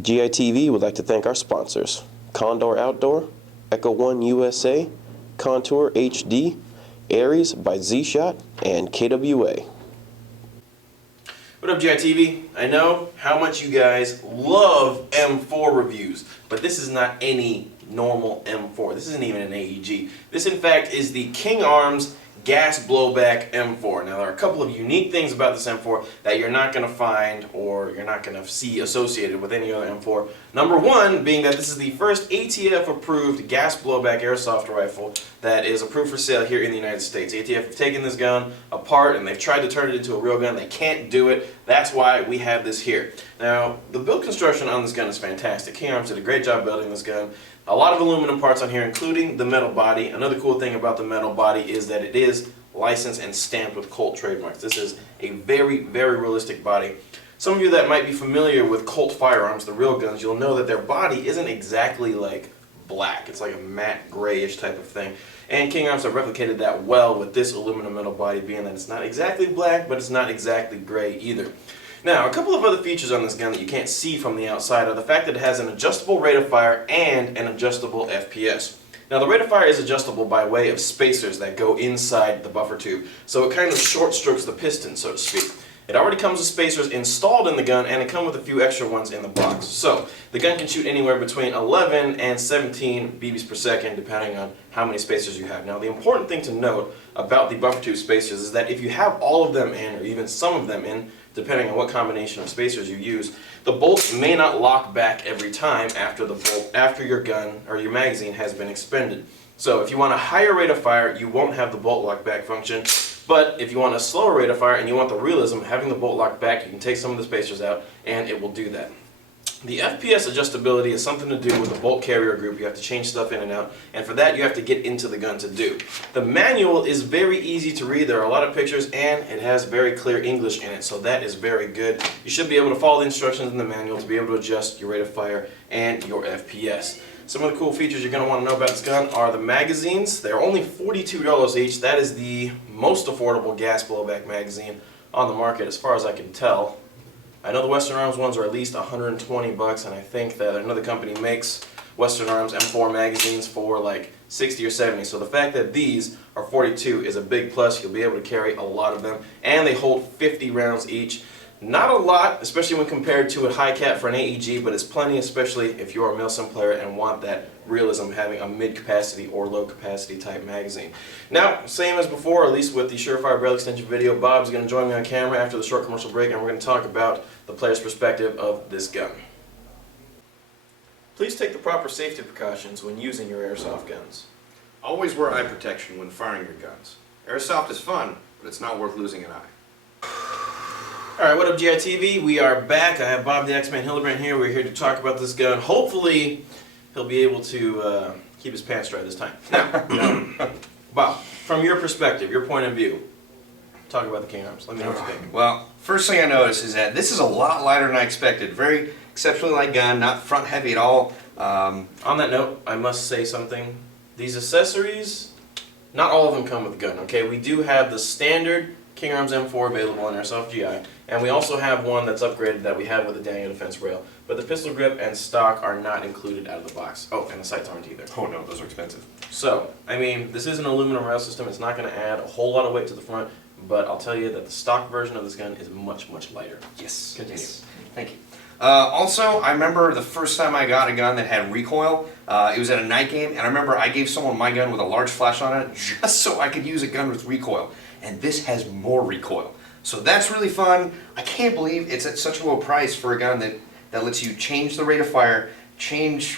GITV would like to thank our sponsors: Condor Outdoor, Echo One USA, Contour HD, Aries by Z-Shot, and KWA. What up, GITV? I know how much you guys love M4 reviews, but this is not any normal M4. This isn't even an AEG. This, in fact, is the King Arms gas blowback M4. Now, there are a couple of unique things about this M4 that you're not going to find or you're not going to see associated with any other M4. Number one being that this is the first ATF-approved gas blowback airsoft rifle that is approved for sale here in the United States. ATF have taken this gun apart and they've tried to turn it into a real gun. They can't do it. That's why we have this here. Now, the build construction on this gun is fantastic. King Arms did a great job building this gun. A lot of aluminum parts on here, including the metal body. Another cool thing about the metal body is that it is licensed and stamped with Colt trademarks. This is a very, very realistic body. Some of you that might be familiar with Colt firearms, the real guns, you'll know that their body isn't exactly like black. It's like a matte grayish type of thing. And King Arms have replicated that well with this aluminum metal body, being that it's not exactly black, but it's not exactly gray either. Now, a couple of other features on this gun that you can't see from the outside are the fact that it has an adjustable rate of fire and an adjustable FPS. Now, the rate of fire is adjustable by way of spacers that go inside the buffer tube, so it kind of short strokes the piston, so to speak. It already comes with spacers installed in the gun, and it comes with a few extra ones in the box. So, the gun can shoot anywhere between 11 and 17 BBs per second, depending on how many spacers you have. Now, the important thing to note about the buffer tube spacers is that if you have all of them in, or even some of them in, depending on what combination of spacers you use, the bolts may not lock back every time after your gun or your magazine has been expended. So if you want a higher rate of fire, you won't have the bolt lock back function. But if you want a slower rate of fire and you want the realism, having the bolt lock back, you can take some of the spacers out and it will do that. The FPS adjustability is something to do with the bolt carrier group. You have to change stuff in and out, and for that you have to get into the gun to do. The manual is very easy to read. There are a lot of pictures and it has very clear English in it, so that is very good. You should be able to follow the instructions in the manual to be able to adjust your rate of fire and your FPS. Some of the cool features you're going to want to know about this gun are the magazines. They're only $42 each. That is the most affordable gas blowback magazine on the market as far as I can tell. I know the Western Arms ones are at least 120 bucks, and I think that another company makes Western Arms M4 magazines for like 60 or 70. So the fact that these are 42 is a big plus. You'll be able to carry a lot of them, and they hold 50 rounds each. Not a lot, especially when compared to a high cap for an AEG, but it's plenty, especially if you're a Milsim player and want that realism, having a mid-capacity or low-capacity type magazine. Now, same as before, at least with the Surefire barrel extension video, Bob's going to join me on camera after the short commercial break, and we're going to talk about the player's perspective of this gun. Please take the proper safety precautions when using your airsoft guns. Always wear eye protection when firing your guns. Airsoft is fun, but it's not worth losing an eye. Alright, what up, GITV? We are back. I have Bob the X-Man Hildebrand here. We're here to talk about this gun. Hopefully, he'll be able to keep his pants dry this time. Now, Bob, from your perspective, your point of view, talk about the King Arms. Let me know what you think. Well, first thing I noticed is that this is a lot lighter than I expected. Very exceptionally light gun, not front heavy at all. On that note, I must say something. These accessories, not all of them come with the gun, okay? We do have the standard King Arms M4 available on Airsoft GI, and we also have one that's upgraded that we have with the Daniel Defense rail, but the pistol grip and stock are not included out of the box. Oh, and the sights aren't either. Oh no, those are expensive. So, I mean, this is an aluminum rail system. It's not going to add a whole lot of weight to the front, but I'll tell you that the stock version of this gun is much, much lighter. Yes. Continue. Yes. Thank you. Also, I remember the first time I got a gun that had recoil, it was at a night game, and I remember I gave someone my gun with a large flash on it just so I could use a gun with recoil. And this has more recoil. So that's really fun. I can't believe it's at such a low price for a gun that lets you change the rate of fire,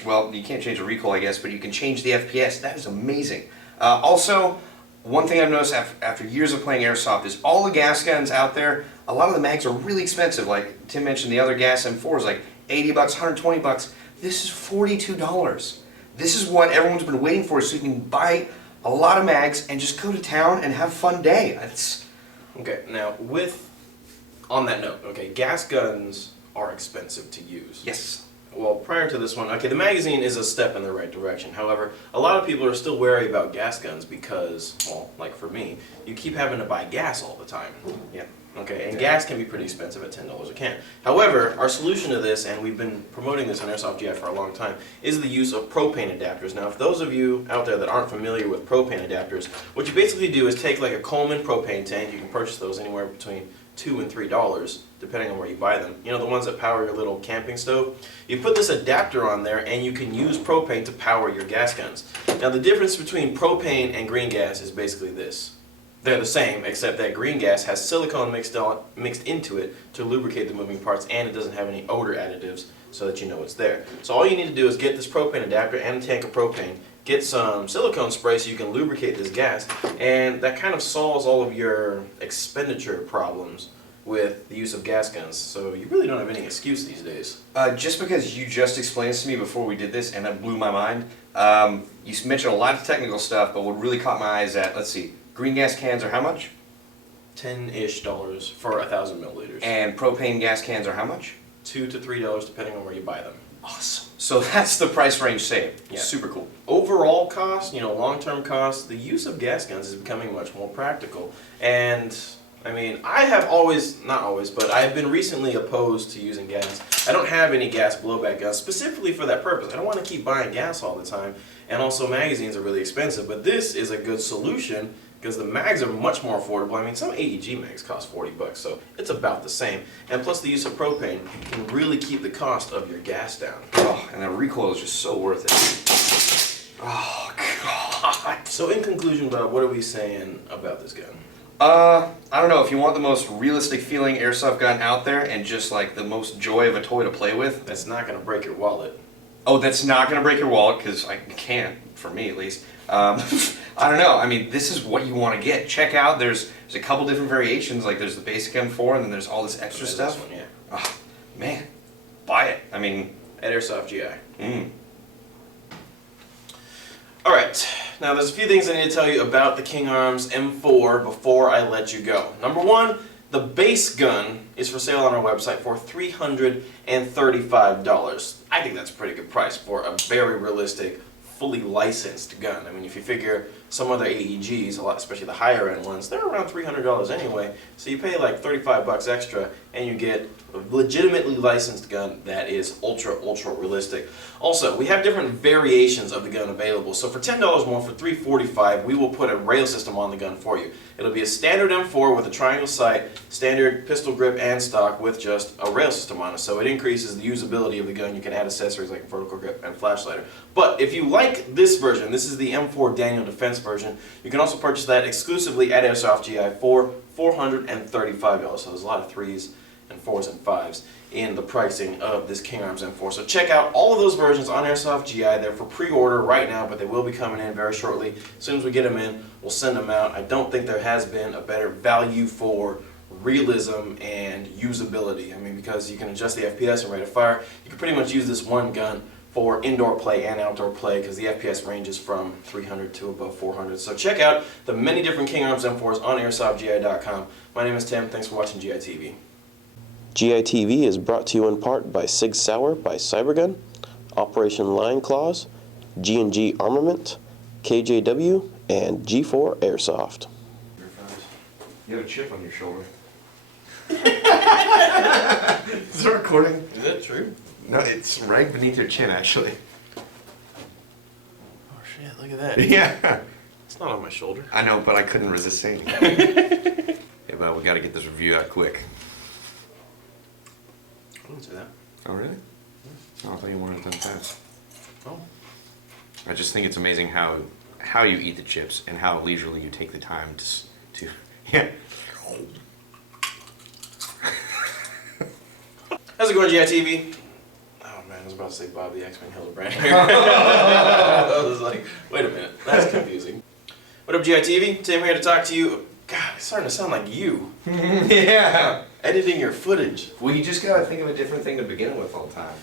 well, you can't change the recoil I guess, but you can change the FPS. That is amazing. Also, one thing I've noticed after years of playing Airsoft is all the gas guns out there, a lot of the mags are really expensive. Like Tim mentioned, the other gas M4 is like 80 bucks, 120 bucks. This is $42. This is what everyone's been waiting for, so you can buy a lot of mags and just go to town and have a fun day. Okay, now on that note, okay, gas guns are expensive to use. Yes. well, prior to this one, okay, the magazine is a step in the right direction. However, a lot of people are still wary about gas guns because, well, like for me, you keep having to buy gas all the time. Yeah. Okay, and gas can be pretty expensive at $10 a can. However, our solution to this, and we've been promoting this on Airsoft GI for a long time, is the use of propane adapters. Now, if those of you out there that aren't familiar with propane adapters, what you basically do is take like a Coleman propane tank. You can purchase those anywhere between $2 and $3, depending on where you buy them. You know, the ones that power your little camping stove? You put this adapter on there, and you can use propane to power your gas guns. Now, the difference between propane and green gas is basically this. They're the same, except that green gas has silicone mixed into it to lubricate the moving parts, and it doesn't have any odor additives so that you know it's there. So all you need to do is get this propane adapter and a tank of propane, get some silicone spray so you can lubricate this gas, and that kind of solves all of your expenditure problems with the use of gas guns. So you really don't have any excuse these days. Just because you just explained this to me before we did this, and that blew my mind, you mentioned a lot of technical stuff, but what really caught my eye is that, let's see, green gas cans are how much? $10-ish for 1,000 milliliters. And propane gas cans are how much? $2 to $3 depending on where you buy them. Awesome. So that's the price range saved. Yeah. Super cool. Overall cost, long-term cost, the use of gas guns is becoming much more practical. And I mean, I have always, not always, but I have been recently opposed to using gas. I don't have any gas blowback guns specifically for that purpose. I don't want to keep buying gas all the time. And also magazines are really expensive, but this is a good solution because the mags are much more affordable. I mean, some AEG mags cost 40 bucks, so it's about the same. And plus the use of propane can really keep the cost of your gas down. Oh, and the recoil is just so worth it. Oh, God. So in conclusion, Bob, what are we saying about this gun? I don't know, if you want the most realistic feeling airsoft gun out there and just like the most joy of a toy to play with. That's not going to break your wallet. Oh, that's not going to break your wallet, because I can't, for me at least. I don't know, I mean, this is what you want to get. Check out, there's a couple different variations, like there's the basic M4 and then there's all this extra There's stuff. this one, yeah. Oh, man, buy it. I mean, At Airsoft GI. mm. Alright, now there's a few things I need to tell you about the King Arms M4 before I let you go. Number one, the base gun is for sale on our website for $335. I think that's a pretty good price for a very realistic, fully licensed gun. I mean, if you figure some other AEGs, a lot, especially the higher end ones, they're around $300 anyway. So you pay like 35 bucks extra and you get a legitimately licensed gun that is ultra realistic. Also, we have different variations of the gun available. So for $10 more, for $345, we will put a rail system on the gun for you. It'll be a standard M4 with a triangle sight, standard pistol grip and stock with just a rail system on it. So it increases the usability of the gun. You can add accessories like a vertical grip and flashlighter. But if you like this version, this is the M4 Daniel Defense version, you can also purchase that exclusively at Airsoft GI for $435. So there's a lot of 3s and 4s and 5s in the pricing of this King Arms M4. So check out all of those versions on Airsoft GI. They're for pre-order right now, but they will be coming in very shortly. As soon as we get them in, we'll send them out. I don't think there has been a better value for realism and usability. I mean, because you can adjust the FPS and rate of fire, you can pretty much use this one gun for indoor play and outdoor play because the FPS ranges from 300 to above 400. So check out the many different King Arms M4s on AirsoftGI.com. My name is Tim. Thanks for watching GI TV. GI TV is brought to you in part by Sig Sauer by Cybergun, Operation Lion Claws, G&G Armament, KJW, and G4 Airsoft. You have a chip on your shoulder. Is it recording? Is that true? No, it's right beneath your chin, actually. Oh shit, look at that. Yeah. It's not on my shoulder. I know, but I couldn't resist saying it. Yeah, but we got to get this review out quick. I didn't say that. Oh, really? Oh, I thought you wanted it done fast. Oh. I just think it's amazing how you eat the chips and how leisurely you take the time to yeah. How's it going, GI TV? Oh man, I was about to say Bob the X-Men Hildebrand here. I was like, wait a minute, that's confusing. What up, GI TV? Tim here to talk to you. God, it's starting to sound like you. Yeah. Editing your footage. Well, you just gotta think of a different thing to begin with all the time.